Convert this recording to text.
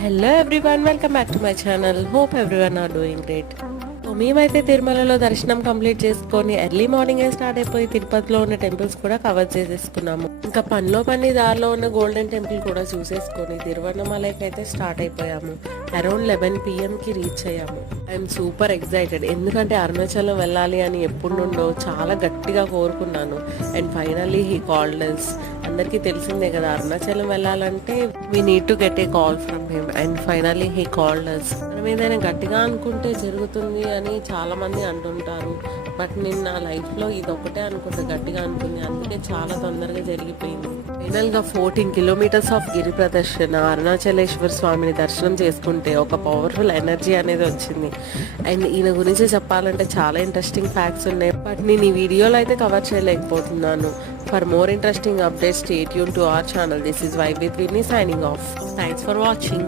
Hello everyone, welcome back to my channel. Hope everyone are doing great. మేమైతే తిరుమలలో దర్శనం complete చేసుకొని early మార్నింగే స్టార్ట్ అయిపోయి తిరుపతిలో ఉన్న టెంపుల్స్ కూడా కవర్ చేసేసుకున్నాము. ఇంకా పనిలో పని దారిలో ఉన్న గోల్డెన్ టెంపుల్ కూడా చూసేసుకొని తిరువన్నమలైకి అయితే స్టార్ట్ అయిపోయాము. అరౌండ్ 11 PM కి రీచ్ అయ్యాము. ఐఎమ్ సూపర్ ఎక్సైటెడ్, ఎందుకంటే అరుణాచలం వెళ్ళాలి అని ఎప్పుడు నుండో చాలా గట్టిగా కోరుకున్నాను. And finally he called us. అందరికీ తెలిసిందే కదా, అరుణాచలం వెళ్ళాలంటే we need to get a call from him. And finally he called us. మనం ఏదైనా గట్టిగా అనుకుంటే జరుగుతుంది అని చాలా మంది అంటుంటారు, బట్ నేను నా లైఫ్లో ఇదొక్కటే అనుకుంటే గట్టిగా అనుకుంది, అందుకే చాలా తొందరగా జరిగిపోయింది. ఫైనల్గా 14 kilometers ఆఫ్ గిరి ప్రదర్శన అరుణాచలేశ్వర స్వామిని దర్శనం చేసుకుంటే ఒక పవర్ఫుల్ ఎనర్జీ అనేది వచ్చింది. అండ్ ఈయన గురించి చెప్పాలంటే చాలా ఇంట్రెస్టింగ్ ఫ్యాక్ట్స్ ఉన్నాయి, బట్ నేను ఈ వీడియోలో అయితే కవర్ చేయలేకపోతున్నాను. For more interesting updates, stay tune to our channel. This is Vibe with Vinny signing off. Thanks for watching.